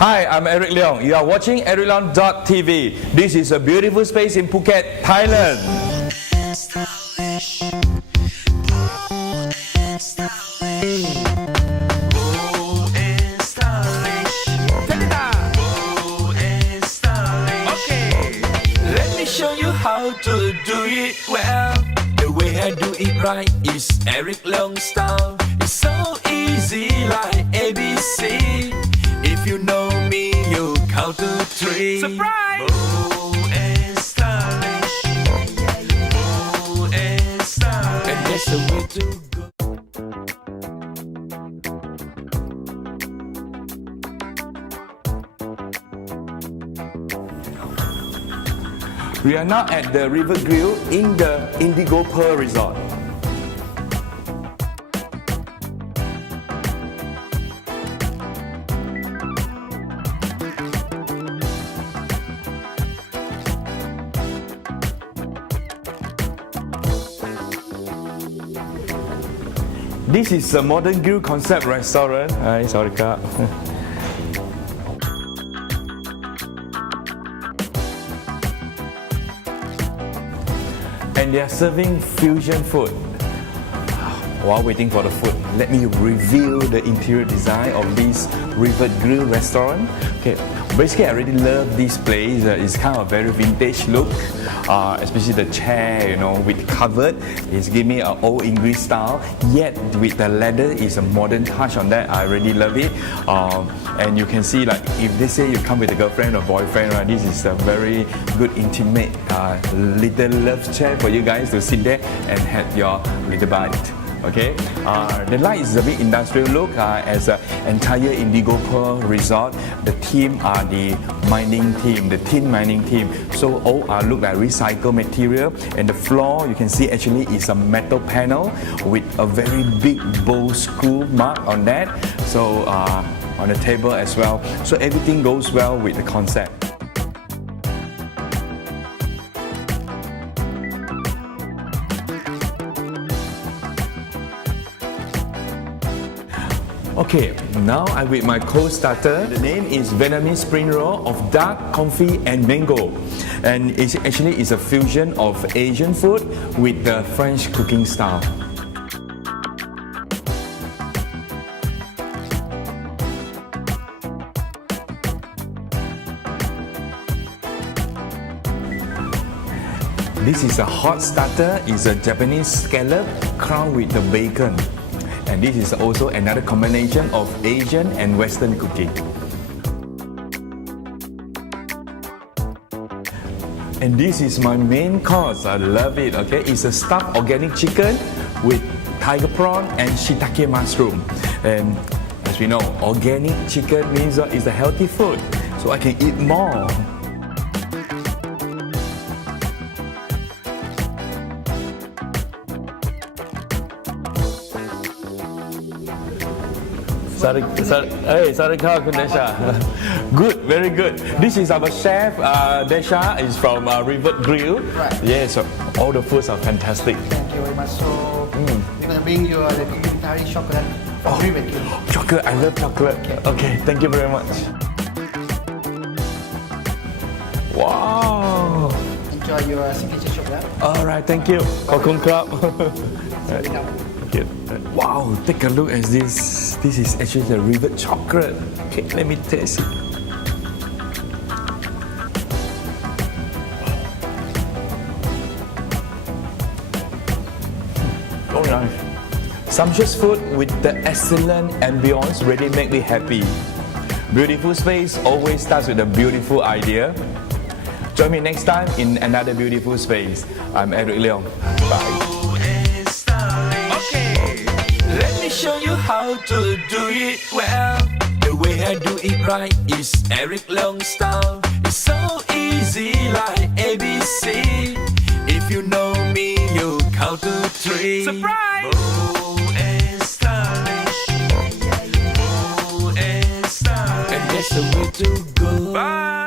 Hi, I'm Eric Leong. You are watching erileong.tv. This is a beautiful space in Phuket, Thailand. Okay, let me show you how to do it well. The way I do it right is Eric Leong style. It's so easy like ABC. If you know me, you count to 3. Surprise! Bold and stylish. Bold and stylish. And that's the way to go. We are now at the Rivet Grill in the Indigo Pearl Resort. This is a modern grill concept restaurant. Hi, sorry, Kak. And they are serving fusion food. While waiting for the food, let me reveal the interior design of this Rivet Grill restaurant. Okay, basically I really love this place. It's kind of very vintage look, especially the chair, you know, with covered. It's giving me an old English style, yet with the leather is a modern touch on that. I really love it. And you can see, like, if they say you come with a girlfriend or boyfriend, right, this is a very good intimate little love chair for you guys to sit there and have your little bite. Okay, the light is a bit industrial look as an entire Indigo Pearl resort. The team are the mining team, the tin mining team. So all look like recycled material, and the floor you can see actually is a metal panel with a very big bowl screw mark on that. So on the table as well. So everything goes well with the concept. Okay, now I'm with my co-starter. The name is Vietnamese spring roll of dark, confit and mango. And it actually is a fusion of Asian food with the French cooking style. This is a hot starter. It's a Japanese scallop crowned with the bacon. And this is also another combination of Asian and Western cooking. And this is my main course. I love it. Okay, it's a stuffed organic chicken with tiger prawn and shiitake mushroom. And as we know, organic chicken means it's a healthy food, so I can eat more. Sorry, Kun Desha. Good, very good. This is our chef, Desha is from Rivet Grill. Right. Yes, so all the foods are fantastic. Thank you very much. So, we're going to bring you the complimentary chocolate from Rivet Grill. Chocolate, I love chocolate. Okay, thank you very much. Wow. Enjoy your signature chocolate. Alright, thank you. Kokung Krab. Welcome. Okay. Wow, take a look at this. This is actually the Rivet chocolate. Okay, let me taste it. Oh, nice. Sumptuous food with the excellent ambience really make me happy. Beautiful space always starts with a beautiful idea. Join me next time in another beautiful space. I'm Eric Leong. Bye. Show you how to do it well. The way I do it right is Eric Leong style. It's so easy like ABC. If you know me, you count to 3. Surprise! Bold and stylish. Bold and stylish. And that's the way to go. Bye!